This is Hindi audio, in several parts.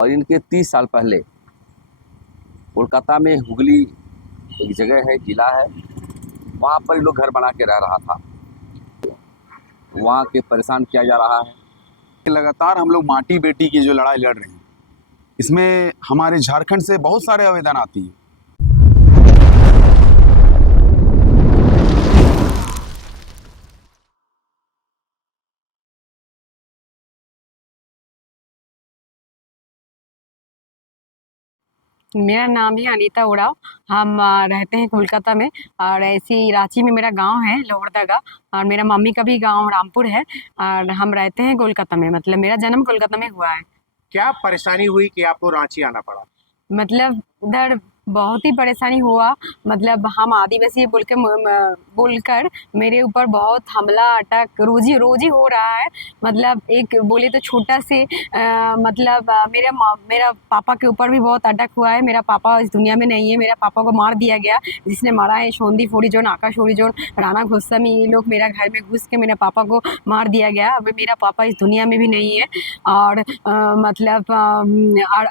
और इनके 30 साल पहले कोलकाता में हुगली एक जगह है, जिला है, वहाँ पर ये लोग घर बना के रह रहा था। वहाँ के परेशान किया जा रहा है। लगातार हम लोग माटी बेटी की जो लड़ाई लड़ रहे हैं, इसमें हमारे झारखंड से बहुत सारे आवेदन आती हैं। मेरा नाम है अनीता उराव। हम रहते हैं कोलकाता में और ऐसे ही रांची में मेरा गांव है लोहरदगा। और मेरा मम्मी का भी गांव रामपुर है और हम रहते हैं कोलकाता में। मतलब मेरा जन्म कोलकाता में हुआ है। क्या परेशानी हुई कि आपको रांची आना पड़ा? मतलब उधर बहुत ही परेशानी हुआ। मतलब हम आदिवासी बोलकर मेरे ऊपर बहुत हमला अटैक रोजी रोजी हो रहा है। मतलब एक बोले तो छोटा से मेरा पापा के ऊपर भी बहुत अटैक हुआ है। मेरा पापा इस दुनिया में नहीं है। मेरा पापा को मार दिया गया। जिसने मारा है सोंदी फोड़ीजोन, आकाश फोड़ीजोन, राणा गोस्वामी, ये लोग मेरा घर में घुस के मेरे पापा को मार दिया गया। अभी मेरा पापा इस दुनिया में भी नहीं है। और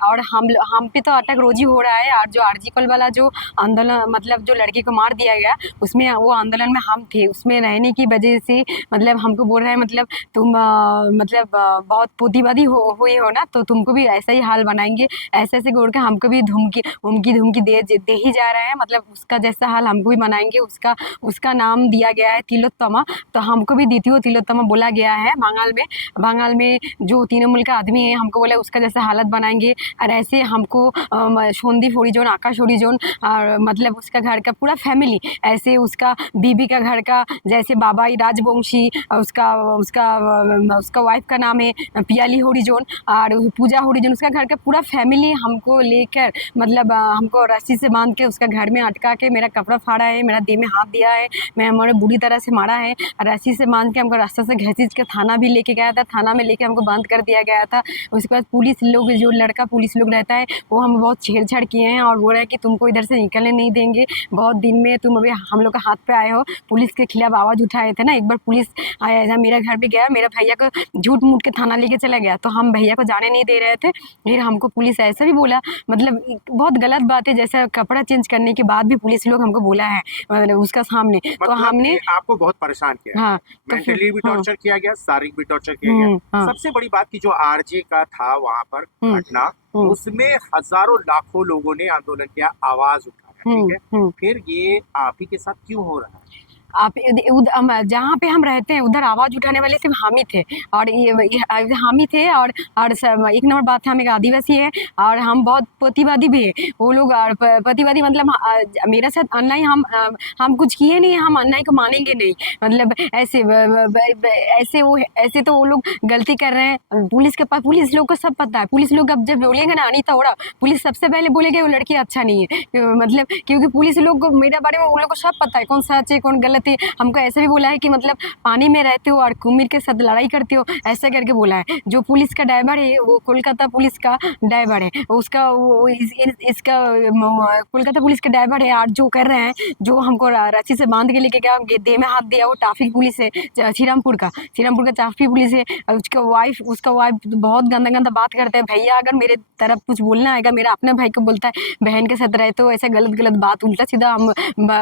और हम पे तो अटैक रोजी हो रहा है। और जो आरजीकल वाला जो आंदोलन, मतलब जो लड़की को मार दिया गया, उसमें वो आंदोलन में हम थे। उसमें रहने की वजह से मतलब हमको बोल रहे हैं मतलब तुम बहुत प्रतिवादी हुई हो ना, तो तुमको भी ऐसा ही हाल बनाएंगे। ऐसे ऐसे बोल के हमको भी धमकी दे ही जा रहे हैं। मतलब उसका जैसा हाल हमको भी बनाएंगे। उसका नाम दिया गया है तिलोत्तमा। तो हमको भी द्वितीय तिलोत्तमा बोला गया है बंगाल में जो तृणमूल का आदमी है, हमको बोला उसका जैसा हालत बनाएंगे। और ऐसे हमको सोंदी फोड़ीजोन, आकाश फोड़ीजोन और मतलब उसका घर का पूरा फैमिली, ऐसे उसका बीबी का घर का जैसे बाबाई राजवंशी, उसका वाइफ का नाम है पियाली होड़ीजोन और पूजा होड़ीजोन, उसका घर का पूरा फैमिली हमको लेकर मतलब हमको रस्सी से बांध के उसका घर में अटका के मेरा कपड़ा फाड़ा है, मेरा देह में हाथ दिया है, मैं हमारे बुरी तरह से मारा है। रस्सी से बांध के हमको रास्ते से घसीट के थाना भी लेके गया था। थाना में लेके हमको बंद कर दिया गया था। उसके बाद पुलिस लोग, जो लड़का पुलिस लोग रहता है, वो हम बहुत छेड़छाड़ किए हैं और बोल रहे हैं कि तुमको इधर से निकलने नहीं देंगे। बहुत दिन में तुम अभी हम लोग का हाथ पे आए हो। पुलिस के खिलाफ आवाज़ उठाए थे ना। एक बार पुलिस आया था, मेरा घर पे गया, मेरा भैया को झूठ मूठ के थाना लेके चला गया। तो हम भैया को जाने नहीं दे रहे थे। फिर हमको पुलिस ऐसा भी बोला, मतलब बहुत गलत बात है। जैसा कपड़ा चेंज करने के बाद भी पुलिस लोग हमको बोला है मतलब उसका सामने। तो मतलब हमने आपको बहुत परेशान किया? हाँ, तो मेंटली भी हाँ, टॉर्चर किया गया, शारीरिक भी टॉर्चर किया गया। हाँ, सबसे बड़ी बात की जो आरजे का था वहां पर घटना, उसमें हजारों लाखों लोगों ने आंदोलन किया, आवाज उठाया, ठीक है? फिर ये आप ही के साथ क्यों हो रहा है? आप जहाँ पे हम रहते हैं उधर आवाज़ उठाने वाले सिर्फ हम ही थे। और ये हम ही थे। और एक नंबर बात है, हम एक आदिवासी है और हम बहुत प्रतिवादी भी है। वो लोग प्रतिवादी मतलब मेरे साथ अन्याय हम कुछ किए नहीं, हम अन्याय को मानेंगे नहीं। मतलब ऐसे तो वो लोग गलती कर रहे हैं। पुलिस के पास, पुलिस लोग को सब पता है। पुलिस लोग अब जब बोलेंगे ना अनीता उराव, पुलिस सबसे पहले बोलेंगे वो लड़की अच्छा नहीं है। मतलब क्योंकि पुलिस लोग को मेरे बारे में उन लोग को सब पता है, कौन सच है कौन गलत है। हमको ऐसे भी बोला है कि मतलब पानी में रहते हो और कुम्हीर के साथ लड़ाई करते हो, ऐसा करके बोला है। जो पुलिस का ड्राइवर है वो कोलकाता पुलिस का ड्राइवर है, उसका इसका कोलकाता पुलिस का ड्राइवर है। और जो कर रहे हैं, जो हमको रस्सी से बांध के लेके गया, देह में हाथ दिया, वो ट्रैफिक पुलिस है श्रीरामपुर का ट्रैफिक पुलिस है। उसका वाइफ बहुत गंदा गंदा बात करते हैं। भैया अगर मेरे तरफ कुछ बोलना आएगा, मेरा अपने भाई को बोलता है बहन के साथ रहते हो, ऐसा गलत गलत बात उल्टा सीधा हम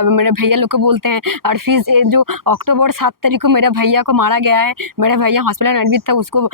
मेरे भैया लोग को बोलते हैं। और फिर जो अक्टूबर 7 तारीख को मेरा भैया को मारा गया है। मेरा भैया हॉस्पिटल में एडमिट था। उसको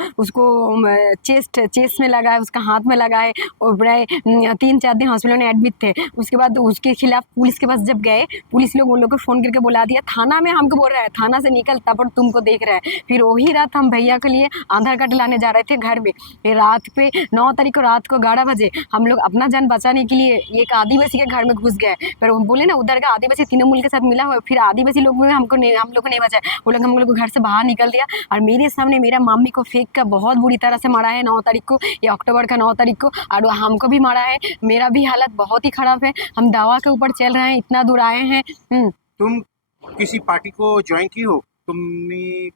चेस्ट में लगा है, उसका हाथ में लगा है और प्राय 3-4 दिन हॉस्पिटल में एडमिट थे। उसके बाद उसके खिलाफ पुलिस के पास जब गए, पुलिस लोग उन लोग को फ़ोन करके बुला दिया। थाना में हमको बोल रहा है थाना से निकल, तब पर तुमको देख रहा है। फिर वही रात हम भैया के लिए आधार कार्ड लाने जा रहे थे घर में। फिर रात पे 9 तारीख को रात को 11 बजे हम लोग अपना जान बचाने के लिए एक आदिवासी के घर में घुस गए। पर बोले ना उधर का आदिवासी तृणमूल के साथ मिला हुआ। फिर आदिवासी लोग में हम लोग को नहीं बचा। वो लोग हम लोग को घर से बाहर निकल दिया और मेरे सामने मेरा मम्मी को फेंक कर बहुत बुरी तरह से मारा है 9 तारीख को, ये अक्टूबर का 9 तारीख को। और हमको भी मारा है। मेरा भी हालत बहुत ही खराब है। हम दवा के ऊपर चल रहे हैं, इतना दूर आए हैं। तुम किसी पार्टी को ज्वाइन की हो? तुमने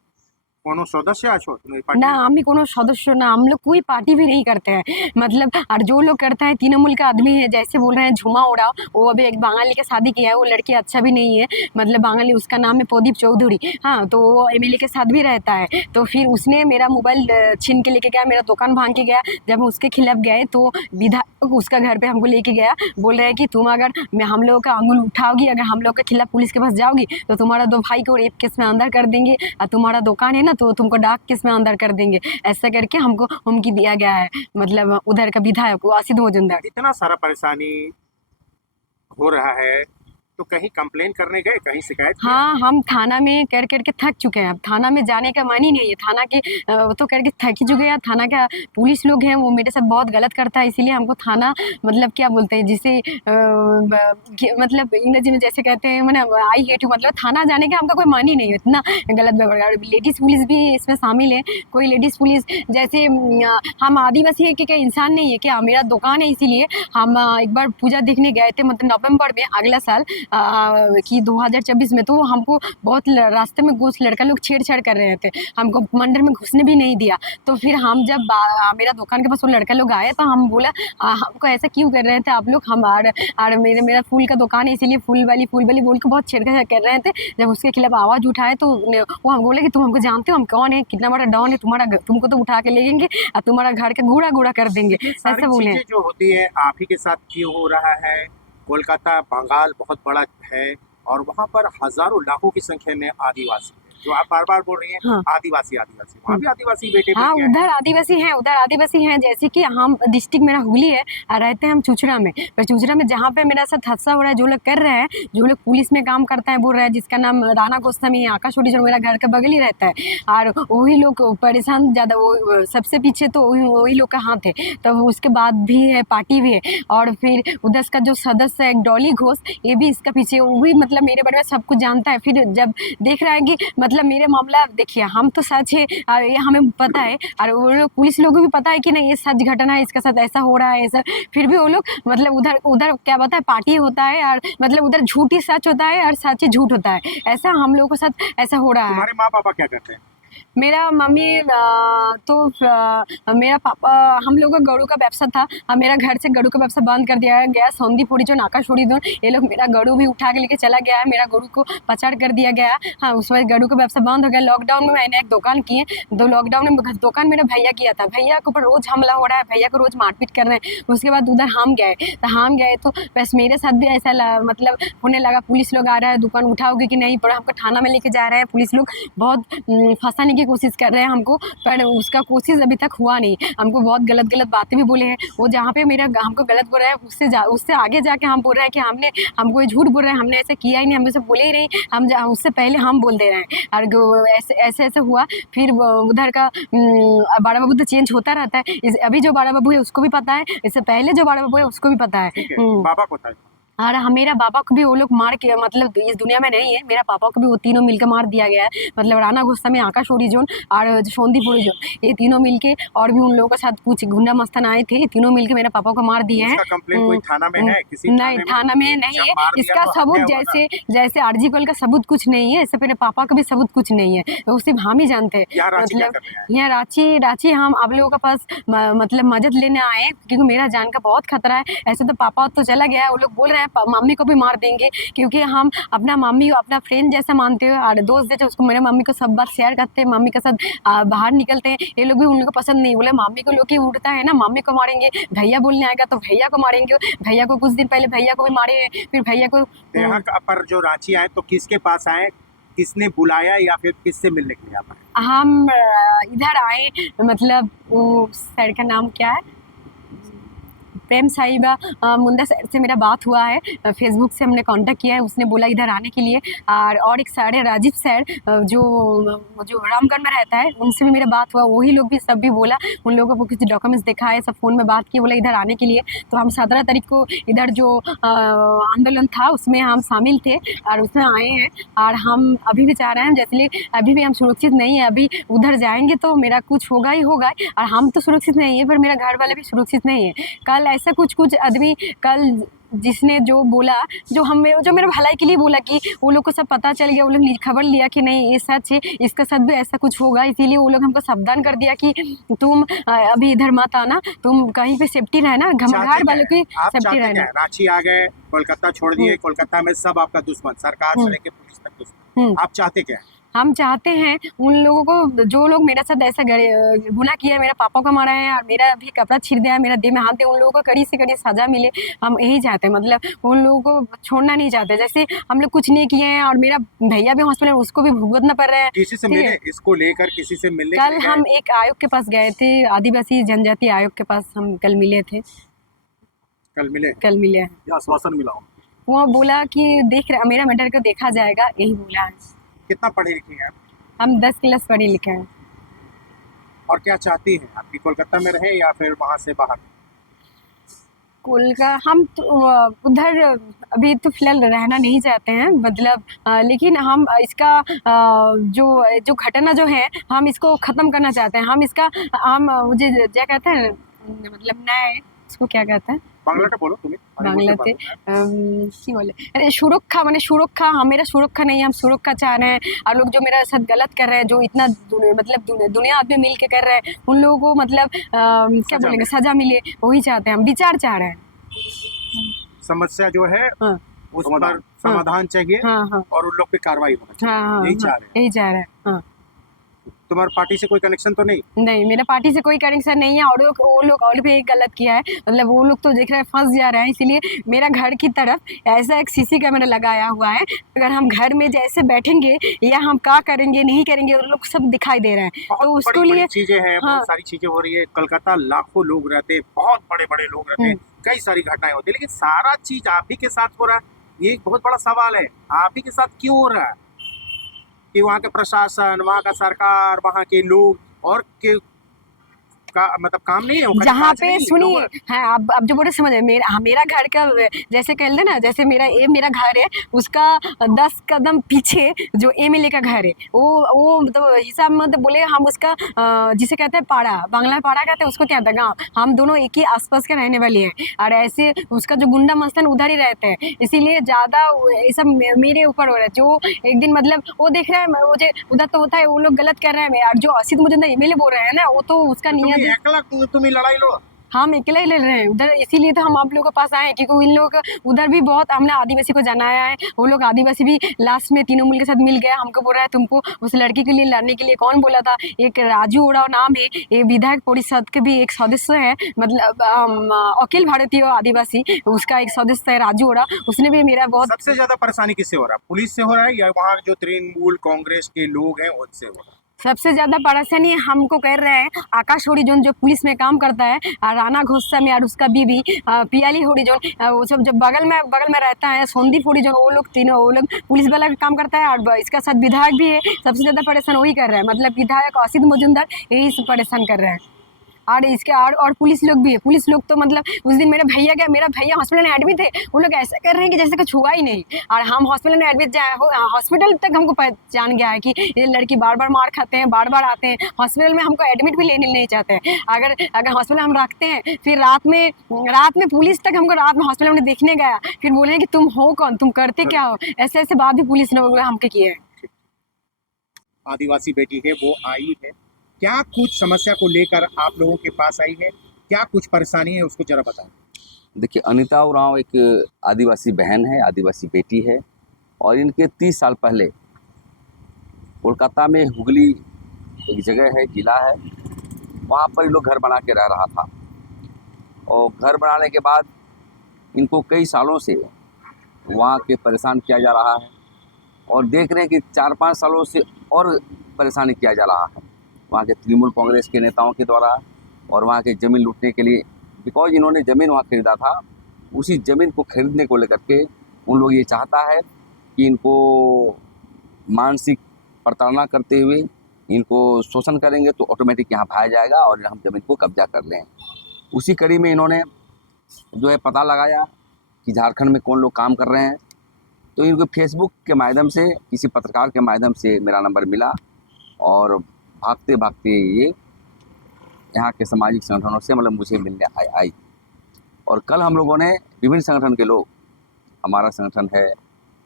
कोनो सदस्य आछो तुम्हें पार्टी ना आमी कोनो सदस्य ना हम लोग कोई पार्टी भी नहीं करते हैं मतलब और जो लोग करते हैं तृणमूल का आदमी है जैसे बोल रहे हैं झुमा उड़ाओ वो अभी एक बाঙाली के शादी किया है वो लड़की अच्छा भी नहीं है मतलब बाঙाली उसका नाम है प्रदीप चौधरी हाँ तो वो एमएलए के साथ भी रहता है तो फिर उसने मेरा मोबाइल छीन के लेके गया मेरा दुकान भांग के गया जब हम उसके खिलाफ गए तो विधायक उसका घर पे हमको लेके गया बोल रहे हैं कि तुम अगर हम लोगों का अंगुल उठाओगी अगर हम लोग के खिलाफ पुलिस के पास जाओगी तो तुम्हारा दो भाई को रेप केस में अंदर कर देंगे और तुम्हारा दुकान है ना तो तुमको डाक केस में अंदर कर देंगे ऐसा करके हमको हुमकी दिया गया है मतलब उधर का विधायक आसिद मजुमदार इतना सारा परेशानी हो रहा है तो कहीं कंप्लेन करने गए कहीं शिकायत किया? हाँ हम थाना में कर करके थक चुके हैं अब थाना में जाने का मन ही नहीं है थाना के वो तो करके थक ही चुके हैं थाना का पुलिस लोग हैं वो मेरे साथ बहुत गलत करता है इसीलिए हमको थाना मतलब क्या बोलते हैं जिसे मतलब इंग्लिश में जैसे कहते हैं मैंने आई हेट यू मतलब थाना जाने का हमका कोई मन ही नहीं है इतना गलत व्यवहार लेडीज़ पुलिस भी इसमें शामिल है कोई लेडीज़ पुलिस जैसे हम आदिवासी है कि इंसान नहीं है क्या मेरा दुकान है इसीलिए हम एक बार पूजा देखने गए थे मतलब नवंबर में अगला साल कि 2024 में तो हमको बहुत रास्ते में घुस लड़का लोग छेड़छाड़ कर रहे थे हमको मंदिर में घुसने भी नहीं दिया तो फिर हम जब मेरा दुकान के पास वो लड़का लोग आए तो हम बोला हमको ऐसा क्यों कर रहे थे आप लोग हम और मेरा फूल का दुकान है इसीलिए फूल वाली बोल के बहुत छेड़छाड़ कर रहे थे जब उसके खिलाफ आवाज़ उठाए तो वो हम बोले कि तुम हमको जानते हो हम कौन है कितना बड़ा डॉन है तुम्हारा तुमको तो उठा के ले जाएंगे और तुम्हारा घर का गूड़ा कर देंगे ऐसा बोले चीजें जो होती है आप ही के साथ क्यों हो रहा है कोलकाता बंगाल बहुत बड़ा है और वहाँ पर हजारों लाखों की संख्या में आदिवासी है जो आप बार बार बोल रही हैं हाँ। आदिवासी वहाँ भी आदिवासी बेटे हाँ बेटियां हैं। उधर आदिवासी हैं जैसे कि हम डिस्ट्रिक्ट मेरा हुगली है और रहते हैं हम चुचरा में पर चुचरा में जहाँ पे मेरा साथ हादसा हो रहा है जो लोग कर रहे हैं जो लोग पुलिस में काम करता है बोल रहे हैं जिसका नाम राणा गोस्वामी है आकाशवाणी जो मेरा घर के बगल ही रहता है और वही लोग परेशान ज़्यादा वो सबसे पीछे तो वही लोग का हाथ है तो उसके बाद भी है पार्टी भी है और फिर उधर का जो सदस्य है डॉली घोष ये भी इसका पीछे वो भी मतलब मेरे बारे में सब कुछ जानता है फिर जब देख रहा है कि मतलब मेरे मामला देखिए हम तो सच है और ये हमें पता है और वो लोग पुलिस लोगों को भी पता है कि नहीं ये सच घटना है इसके साथ ऐसा हो रहा है ऐसा फिर भी वो लोग मतलब उधर क्या पता है पार्टी होता है और मतलब उधर झूठ ही सच होता है और सच ही झूठ होता है ऐसा हम लोगों के साथ ऐसा हो रहा है तुम्हारे माँ पापा क्या करते हैं मेरा मम्मी तो मेरा पापा हम लोग का गरू का व्यवसा था मेरा घर से गरू का व्यवसा बंद कर दिया गया सौंदीपुरी जो नाकाशोड़ी दो ये लोग मेरा गरू भी उठा के लेके चला गया है मेरा गरू को पछाड़ कर दिया गया हाँ उस वक्त गरू का व्यवसा बंद हो गया लॉकडाउन में मैंने एक दुकान किए तो लॉकडाउन में दुकान मेरा भैया किया था भैया के ऊपर रोज़ हमला हो रहा है भैया को रोज़ मारपीट कर रहे हैं उसके बाद उधर हम गए तो बस मेरे साथ भी ऐसा मतलब होने लगा पुलिस लोग आ रहा है दुकान उठाओगे कि नहीं पर हमको थाना में लेके जा रहे हैं पुलिस लोग बहुत फंसाने की कोशिश कर रहे हैं हमको पर उसका कोशिश अभी तक हुआ नहीं हमको बहुत गलत बातें भी बोले हैं वो जहाँ पे मेरा हमको गलत बोल रहा है उससे आगे जाके हम बोल रहे हैं कि हमको झूठ बोल रहे हैं हमने ऐसा किया ही नहीं हम उसे बोले ही नहीं हम उससे पहले हम बोल दे रहे हैं और ऐसे हुआ फिर उधर का बड़ा बाबू तो चेंज होता रहता है अभी जो बड़ा बाबू है उसको भी पता है इससे पहले जो बड़ा बाबू है उसको भी पता है बाबा को था और मेरा पापा को भी वो लोग मार के मतलब इस दुनिया में नहीं है मेरा पापा को भी वो तीनों मिलकर मार दिया गया है मतलब राणा गोस्वामी आकाशवाणी जोन और सौंदीपुरी जोन ये तीनों मिलके और भी उन लोगों के साथ कुछ गुंडा मस्तान आए थे तीनों मिलके मेरे पापा को मार दिए हैं कोई थाना में है किसी नहीं थाना में नहीं है इसका सबूत जैसे आरजीकल का सबूत कुछ नहीं है इससे मेरे पापा का भी सबूत कुछ नहीं है वो सिर्फ हम ही जानते हैं मतलब यहाँ रांची हम आप लोगों के पास मतलब मदद लेने आए क्योंकि मेरा जान का बहुत खतरा है ऐसे तो पापा तो चला गया है वो लोग बोल रहे हैं मम्मी को भी मार देंगे क्योंकि हम अपना मम्मी को अपना फ्रेंड जैसा मानते हो और दोस्त जैसे उसको मेरे मम्मी को सब बात शेयर करते हैं मम्मी के साथ बाहर निकलते हैं ये लोग भी उन लोग को पसंद नहीं बोले मम्मी को लोग ही उठता है ना मम्मी को मारेंगे भैया बोलने आएगा तो भैया को मारेंगे भैया को कुछ दिन पहले भैया को भी मारे फिर भैया को यहाँ पर जो रांची आए तो किसके पास आए किसने बुलाया या फिर किससे मिलने के लिए आप हम इधर आए मतलब वो सर का नाम क्या है प्रेम साहिबा मुंडा सर से मेरा बात हुआ है फेसबुक से हमने कांटेक्ट किया है उसने बोला इधर आने के लिए और एक सर है राजीव सर जो रामगढ़ में रहता है उनसे भी मेरा बात हुआ वही लोग भी सब भी बोला उन लोगों को कुछ डॉक्यूमेंट्स दिखाए सब फ़ोन में बात किए बोला इधर आने के लिए तो हम 17 तारीख को इधर जो आंदोलन था उसमें हम शामिल थे और उसमें आए हैं और हम अभी भी चाह रहे हैं जैसे अभी भी हम सुरक्षित नहीं है अभी उधर जाएंगे तो मेरा कुछ होगा ही होगा और हम तो सुरक्षित नहीं है पर मेरा घर वाले भी सुरक्षित नहीं है कल ऐसा कुछ आदमी कल जिसने जो बोला, जो मेरे भलाई के लिए बोला कि वो लोग को सब पता चल गया, वो लोग खबर लिया कि नहीं ये सच है, इसका साथ भी ऐसा कुछ होगा, इसीलिए वो लोग हमको सावधान कर दिया कि तुम अभी इधर मत आना, तुम कहीं पे सेफ्टी रहना, घमघाट वालों की आप सेफ्टी चाहते क्या रहना। है? रांची आ गए, कोलकाता छोड़ दिए, कोलकाता में सब आपका दुश्मन, सरकार से लेके पुलिस तक दुश्मन, आप चाहते क्या है? हम चाहते हैं उन लोगों को, जो लोग मेरे साथ ऐसा गुनाह किया है, मेरा पापा को मारा है और मेरा भी कपड़ा छीन दिया है, मेरा देह में हाथ दिया, उन लोगों को कड़ी से कड़ी सजा मिले। हम यही चाहते हैं, मतलब उन लोगों को छोड़ना नहीं चाहते। जैसे हम लोग कुछ नहीं किए हैं और मेरा भैया भी हॉस्पिटल, उसको भी भुगतना पड़ रहा है। किसी से ठीक है? मिले, इसको लेकर किसी से मिलने के कल लिए हम गए? एक आयोग के पास गए थे, आदिवासी जनजाति आयोग के पास हम कल मिले थे। कल मिले? कल मिले हैं। क्या आश्वासन मिला हो? वो बोला कि मेरा मैटर को देखा जाएगा, यही बोला है। कितना पढ़े लिखे हैं आप? हम 10 क्लास पढ़े लिखे हैं। और क्या चाहती हैं आपकी, कोलकाता में रहे या फिर वहाँ से बाहर? हम तो उधर अभी तो फिलहाल रहना नहीं चाहते हैं, मतलब लेकिन हम इसका जो घटना जो है, हम इसको ख़त्म करना चाहते हैं। हम मुझे क्या कहते हैं, मतलब न्याय, इसको क्या कहते हैं বাংলাটা বলো তুমি। বাংলাতে কি বলে, अरे सुरक्षा, माने सुरक्षा, मेरा सुरक्षा नहीं है, हम सुरक्षा चाह रहे हैं। और लोग जो मेरा साथ गलत कर रहे हैं, जो इतना दुनिया आदमी मिल के कर रहे हैं, उन लोगों को मतलब क्या बोलेंगे, सजा मिले, वही चाहते हैं हम, विचार चाह रहे हैं। समस्या जो है हाँ उस पर समाधान चाहिए हाँ हाँ और उन लोग पे कार्रवाई होना चाहिए, हाँ यही चाह रहे हैं। यही चाह रहे हैं। हाँ तुम्हारी पार्टी से कोई कनेक्शन तो नहीं? नहीं, मेरा पार्टी से कोई कनेक्शन नहीं है। और वो लोग और भी गलत किया है, मतलब वो लोग तो देख रहे हैं फंस जा रहे हैं। इसीलिए मेरा घर की तरफ ऐसा एक सीसी कैमरा लगाया हुआ है, अगर हम घर में जैसे बैठेंगे या हम क्या करेंगे नहीं करेंगे, वो लोग सब दिखाई दे रहे हैं। तो उसके लिए चीजें हैं, हाँ। बहुत सारी चीजें हो रही है। कलकत्ता लाखों लोग रहते हैं, बहुत बड़े बड़े लोग रहते हैं, कई सारी घटनाएं होती है, लेकिन सारा चीज आप ही के साथ हो रहा है। ये एक बहुत बड़ा सवाल है, आप ही के साथ क्यों हो रहा है? कि वहाँ के प्रशासन, वहाँ का सरकार, वहाँ के लोग और के का मतलब काम नहीं है जहाँ पे सुनिए, हाँ अब जो बोले समझ, मेरा घर का जैसे कह ले ना, जैसे मेरा घर है, उसका 10 कदम पीछे जो एमएलए का घर है, वो मतलब हिसाब मतलब बोले हम उसका जिसे कहते हैं पाड़ा, बांग्ला पाड़ा कहते हैं, उसको क्या था गाँव, हम दोनों एक ही आसपास के रहने वाले हैं। और ऐसे उसका जो गुंडा मस्तान उधर ही रहते हैं, इसीलिए ज़्यादा ये सब मेरे ऊपर हो रहा है। जो एक दिन मतलब वो देख रहा है मुझे उधर तो होता है, वो लोग गलत कर रहे हैं, और जो असित मुजुमदार एमएलए बोल रहे हैं ना, वो तो उसका नियत तुम्हें लड़ाई लो, हम अकेला ही लड़ रहे हैं उधर। इसीलिए तो हम आप लोगों के पास आए हैं, क्योंकि इन लोग उधर भी बहुत, हमने आदिवासी को जनाया है, वो लोग आदिवासी भी लास्ट में तृणमूल के साथ मिल गया, हमको बोल रहा है तुमको उस लड़की के लिए लड़ने के लिए कौन बोला था। एक राजू ओराव नाम है, ये विधायक परिषद के भी एक सदस्य है, मतलब अखिल भारतीय आदिवासी, उसका एक सदस्य है राजू ओराव, उसने भी मेरा बहुत। सबसे ज्यादा परेशानी किससे हो रहा है, पुलिस से हो रहा है या वहाँ जो तृणमूल कांग्रेस के लोग हैं उनसे हो रहा है? सबसे ज़्यादा परेशानी हमको कर रहे हैं आकाश हरिजन, जो पुलिस में काम करता है, और राना गोस्वामी और उसका बीवी पियाली हरिजन, वो सब जब बगल में रहता है, संदीप हरिजन, वो लोग तीनों, वो लोग पुलिस वाला का काम करता है। और इसका साथ विधायक भी है, सबसे ज़्यादा परेशान वही कर रहा है, मतलब विधायक असित मुजुमदार यही सब परेशान कर रहे हैं। और इसके और पुलिस लोग भी है, पुलिस लोग तो मतलब उस दिन मेरा भैया हॉस्पिटल में एडमिट है, वो लोग ऐसा कर रहे हैं कि जैसे कुछ हुआ ही नहीं। और हम हॉस्पिटल में एडमिट हॉस्पिटल तक हमको पहचान गया है कि ये लड़की बार बार मार खाते हैं, बार बार आते हैं हॉस्पिटल में, हमको एडमिट भी लेने नहीं चाहते हैं। अगर हॉस्पिटल हम रखते हैं, फिर रात में पुलिस तक हमको रात में हॉस्पिटल में देखने गया, फिर बोले हैं कि तुम हो कौन, तुम करते क्या हो, ऐसे ऐसे बात भी पुलिस ने हमको किए हैं। आदिवासी बेटी है, वो आई है, क्या कुछ समस्या को लेकर आप लोगों के पास आई है, क्या कुछ परेशानी है, उसको जरा बताएं। देखिए, अनिता उरांव एक आदिवासी बहन है, आदिवासी बेटी है, और इनके 30 साल पहले कोलकाता में हुगली एक जगह है, जिला है, वहाँ पर ये लोग घर बना के रह रहा था। और घर बनाने के बाद इनको कई सालों से वहाँ के परेशान किया जा रहा है, और देख रहे हैं कि 4-5 सालों से और परेशानी किया जा रहा है वहाँ के तृणमूल कांग्रेस के नेताओं के द्वारा, और वहाँ के ज़मीन लूटने के लिए, बिकॉज इन्होंने ज़मीन वहाँ खरीदा था, उसी ज़मीन को खरीदने को लेकर के उन लोग ये चाहता है कि इनको मानसिक प्रताड़ना करते हुए इनको शोषण करेंगे, तो ऑटोमेटिक यहाँ भाया जाएगा और हम ज़मीन को कब्जा कर लें। उसी कड़ी में इन्होंने जो है पता लगाया कि झारखंड में कौन लोग काम कर रहे हैं, तो इनको फेसबुक के माध्यम से, किसी पत्रकार के माध्यम से मेरा नंबर मिला, और भागते भागते ये यहाँ के सामाजिक संगठनों से मतलब मुझे मिलने आई। और कल हम लोगों ने विभिन्न संगठन के लोग, हमारा संगठन है,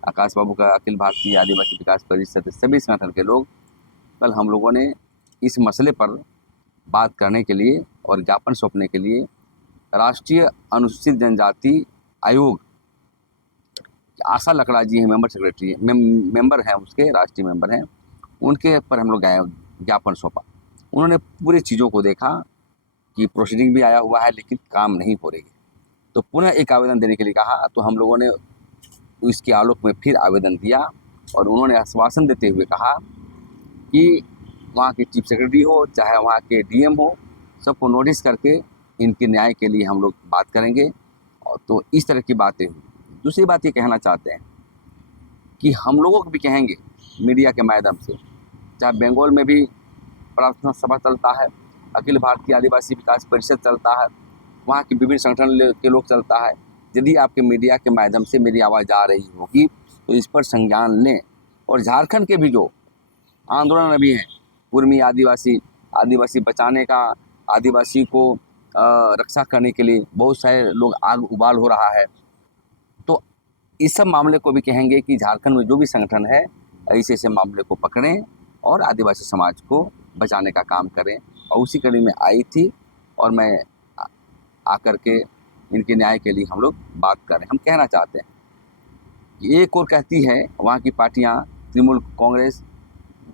आकाश बाबू का अखिल भारतीय आदिवासी विकास परिषद, सभी संगठन के लोग कल हम लोगों ने इस मसले पर बात करने के लिए और ज्ञापन सौंपने के लिए राष्ट्रीय अनुसूचित जनजाति आयोग, आशा लकड़ा जी हैं, मेंबर सेक्रेटरी मेंबर हैं, उसके राष्ट्रीय मेंबर हैं, उनके पर हम लोग ज्ञापन सौंपा। उन्होंने पूरी चीज़ों को देखा कि प्रोसीडिंग भी आया हुआ है लेकिन काम नहीं हो रही है, तो पुनः एक आवेदन देने के लिए कहा। तो हम लोगों ने इसके आलोक में फिर आवेदन दिया और उन्होंने आश्वासन देते हुए कहा कि वहाँ के चीफ सेक्रेटरी हो चाहे वहाँ के डीएम हो, सबको नोटिस करके इनके न्याय के लिए हम लोग बात करेंगे। और तो इस तरह की बातें हुई। दूसरी बात ये कहना चाहते हैं कि हम लोगों को भी कहेंगे मीडिया के माध्यम से, चाहे बंगाल में भी प्रार्थना सभा चलता है, अखिल भारतीय आदिवासी विकास परिषद चलता है, वहाँ के विभिन्न संगठन के लोग चलता है, यदि आपके मीडिया के माध्यम से मेरी आवाज़ आ रही होगी तो इस पर संज्ञान लें। और झारखंड के भी जो आंदोलन अभी हैं, कुर्मी आदिवासी बचाने का, आदिवासी को रक्षा करने के लिए बहुत सारे लोग आग उबाल हो रहा है, तो इस सब मामले को भी कहेंगे कि झारखंड में जो भी संगठन है ऐसे ऐसे मामले को पकड़ें और आदिवासी समाज को बचाने का काम करें। और उसी कड़ी में आई थी और मैं आकर के इनके न्याय के लिए हम लोग बात करें। हम कहना चाहते हैं कि एक और कहती है वहाँ की पार्टियाँ, तृणमूल कांग्रेस,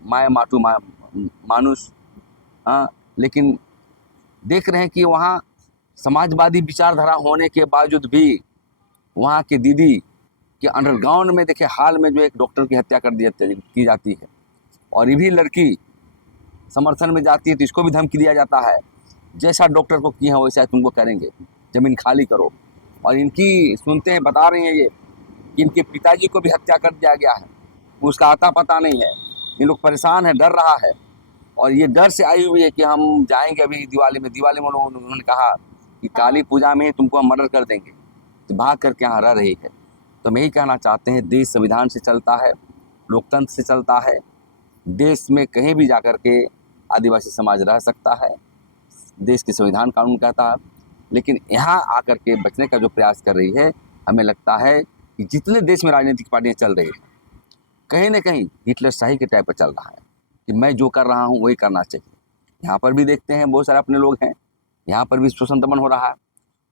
माय माटू मानुष, लेकिन देख रहे हैं कि वहाँ समाजवादी विचारधारा होने के बावजूद भी वहाँ के दीदी के अंडरग्राउंड में देखिए हाल में जो एक डॉक्टर की हत्या की जाती है और ये भी लड़की समर्थन में जाती है तो इसको भी धमकी दिया जाता है, जैसा डॉक्टर को किया है वैसा तुमको करेंगे, ज़मीन खाली करो। और इनकी सुनते हैं, बता रही हैं ये कि इनके पिताजी को भी हत्या कर दिया गया है, उसका आता पता नहीं है। ये लोग परेशान है, डर रहा है और ये डर से आई हुई है कि हम जाएंगे अभी दिवाली में उन्होंने कहा कि काली पूजा में ही तुमको हम मर्डर कर देंगे, तो भाग करके यहाँ रह रही है। तो मैं यही कहना चाहते हैं, देश संविधान से चलता है, लोकतंत्र से चलता है, देश में कहीं भी जाकर के आदिवासी समाज रह सकता है, देश के संविधान कानून कहता है। लेकिन यहाँ आकर के बचने का जो प्रयास कर रही है, हमें लगता है कि जितने देश में राजनीतिक पार्टियाँ चल रही हैं कहीं ना कहीं हिटलर शाही के टाइप पर चल रहा है कि मैं जो कर रहा हूँ वही करना चाहिए। यहाँ पर भी देखते हैं बहुत सारे अपने लोग हैं, यहाँ पर भी शोषण दमन हो रहा है।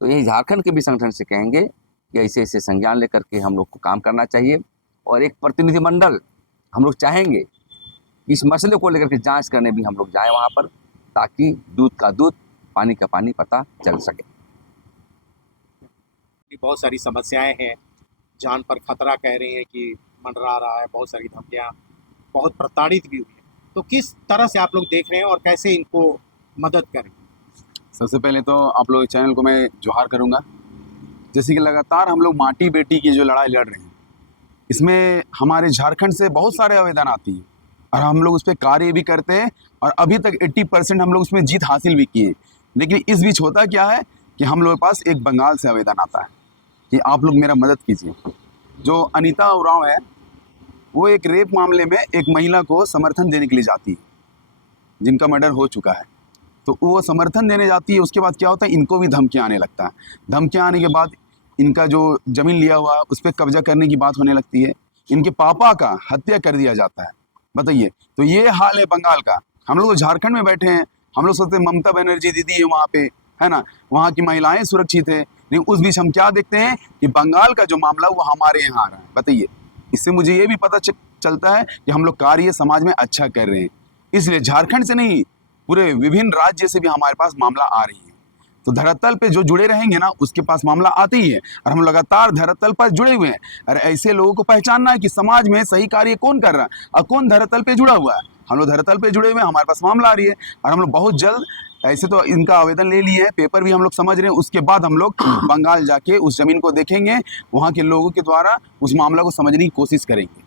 तो यही झारखंड के भी संगठन से कहेंगे कि ऐसे ऐसे संज्ञान लेकर के हम लोग को काम करना चाहिए और एक प्रतिनिधिमंडल हम लोग चाहेंगे इस मसले को लेकर के जांच करने भी हम लोग जाएं वहाँ पर, ताकि दूध का दूध पानी का पानी पता चल सके। बहुत सारी समस्याएं हैं, जान पर खतरा कह रहे हैं कि मंडरा रहा है, बहुत सारी धमकियां, बहुत प्रताड़ित भी हुई है। तो किस तरह से आप लोग देख रहे हैं और कैसे इनको मदद करें? सबसे पहले तो आप लोग चैनल को मैं जोहार करूंगा। जैसे कि लगातार हम लोग माटी बेटी की जो लड़ाई लड़ रहे हैं, इसमें हमारे झारखंड से बहुत सारे आवेदन आती हैं और हम लोग उस पर कार्य भी करते हैं और अभी तक 80% हम लोग उसमें जीत हासिल भी किए। लेकिन इस बीच होता क्या है कि हम लोग के पास एक बंगाल से आवेदन आता है कि आप लोग मेरा मदद कीजिए। जो अनीता उरांव है, वो एक रेप मामले में एक महिला को समर्थन देने के लिए जाती है जिनका मर्डर हो चुका है। तो वो समर्थन देने जाती है, उसके बाद क्या होता है, इनको भी धमकियाँ आने लगता है। धमकियाँ आने के बाद इनका जो ज़मीन लिया हुआ उस पर कब्जा करने की बात होने लगती है। इनके पापा का हत्या कर दिया जाता है। बताइए, तो ये हाल है बंगाल का। हम लोग तो झारखंड में बैठे हैं, हम लोग सोचते हैं ममता बनर्जी दीदी है वहाँ पे, है ना, वहाँ की महिलाएं सुरक्षित है। लेकिन उस बीच हम क्या देखते हैं कि बंगाल का जो मामला वो हमारे यहाँ आ रहा है। बताइए, इससे मुझे ये भी पता चलता है कि हम लोग कार्य समाज में अच्छा कर रहे हैं। इसलिए झारखंड से नहीं, पूरे विभिन्न राज्य से भी हमारे पास मामला आ रही है। तो धरातल पे जो जुड़े रहेंगे ना, उसके पास मामला आते ही है और हम लगातार धरातल पर जुड़े हुए हैं। और ऐसे लोगों को पहचानना है कि समाज में सही कार्य कौन कर रहा है और कौन धरातल पे जुड़ा हुआ है। हम लोग धरातल पे जुड़े हुए हैं, हमारे पास मामला आ रही है और हम लोग बहुत जल्द, ऐसे तो इनका आवेदन ले लिए हैं, पेपर भी हम लोग समझ रहे हैं। उसके बाद हम लोग बंगाल जाके उस जमीन को देखेंगे, वहाँ के लोगों के द्वारा उस मामला को समझने की कोशिश करेंगे।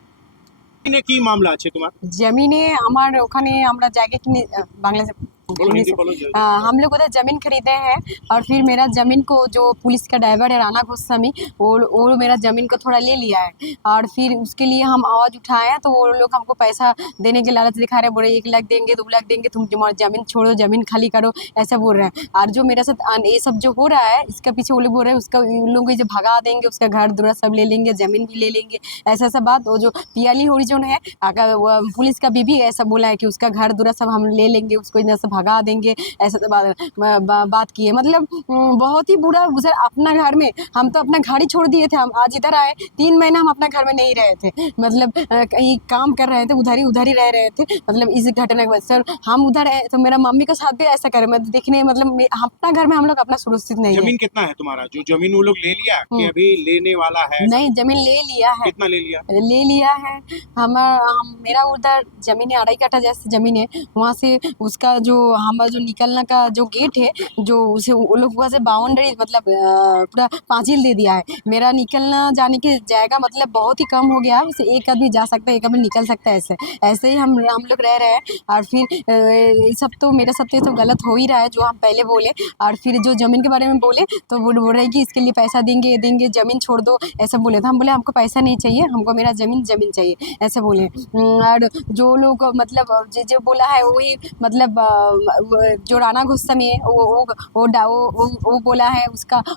কি মামলা আছে তোমার? জমিনে আমার ওখানে আমরা জায়গা কিনে বাংলাদেশ बोलो हिंदी बोलो जो- हम लोग उधर जमीन खरीदे हैं और फिर मेरा जमीन को जो पुलिस का ड्राइवर है राणा गोस्वामी वो मेरा जमीन को थोड़ा ले लिया है और फिर उसके लिए हम आवाज़ उठाए हैं तो वो लोग हमको पैसा देने के लालच दिखा रहे हैं, बोले 1 लाख देंगे 2 लाख देंगे, तुम जमीन छोड़ो जमीन खाली करो, ऐसा बोल रहे हैं। और जो मेरे साथ ये सब जो हो रहा है इसके पीछे वो लोग बोल रहे हैं उसका उन लोगों को जो भगा देंगे, उसका घर दूरा सब ले लेंगे, जमीन भी ले लेंगे, ऐसा ऐसा बात। वो जो पियाली होरिजोन है अगर पुलिस का बीबी ऐसा बोला है कि उसका घर दूरा सब हम ले लेंगे, उसको इधर से भगा देंगे, ऐसा तो बात की है। मतलब बहुत ही बुरा गुजर अपना घर में। हम तो अपना घर ही छोड़ दिए थे, हम आज इधर आए 3 महीना हम अपना घर में नहीं रहे थे, मतलब कहीं काम कर रहे थे, उधर ही रह रहे थे। मतलब इस घटना के वजह से हम उधर है तो मेरा मम्मी के साथ भी ऐसा करे, मतलब देखने मतलब अपना घर में हम लोग अपना सुरक्षित नहीं है। जमीन कितना है तुम्हारा? जो जमीन वो लोग ले लिया कि अभी लेने वाला है? नहीं जमीन ले लिया है, कितना ले लिया? ले लिया है। मेरा उधर जमीन है 2.5 कट्ठा जैसे जमीन है, वहाँ से उसका जो हमारा जो निकलने का जो गेट है जो उसे वो लोग वहाँ से बाउंड्री मतलब पूरा पाँचिल दे दिया है। मेरा निकलना जाने की जगह मतलब बहुत ही कम हो गया है, उसे एक आदमी जा सकता है, एक आदमी निकल सकता है, ऐसे ही हम लोग रह रहे हैं। और फिर ये सब तो मेरे साथ तो ये सब गलत हो ही रहा है जो हम पहले बोले। और फिर जो ज़मीन के बारे में बोले तो वो बोल रहे हैं कि इसके लिए पैसा देंगे ज़मीन छोड़ दो, ऐसा बोले। तो हम बोले हमको पैसा नहीं चाहिए, हमको मेरा ज़मीन चाहिए, ऐसे बोले। और जो लोग मतलब जो बोला है वही मतलब जो राणा गोस्वामी है वो बोला है,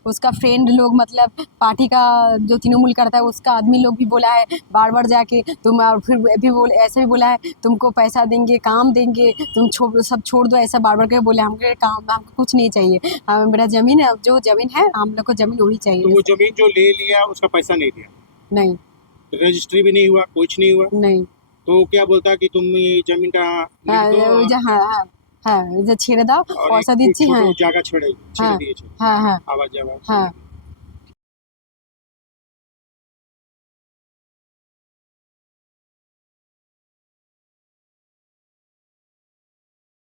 उसका फ्रेंड लोग मतलब पार्टी का जो तृणमूल करता है उसका आदमी लोग भी बोला है बार जाके तुम, और फिर भी बोले ऐसे भी बोला है तुमको पैसा देंगे, काम देंगे, तुम सब छोड़ दो, ऐसा बार के बोले। हमको कुछ नहीं चाहिए, मेरा ज़मीन है, जो ज़मीन है हम लोग को ज़मीन वही तो चाहिए। वो जमीन जो ले लिया उसका पैसा नहीं दिया? नहीं रजिस्ट्री भी नहीं हुआ, कुछ नहीं हुआ? नहीं तो क्या बोलता कि तुम ये जमीन का लिख दो और- हाँ हाँ ছেড়ে দাও और পয়সা एक দিচ্ছি। छोटो হ্যাঁ जागा छेड़ हाँ दिए हाँ हाँ आवाज आवाज हाँ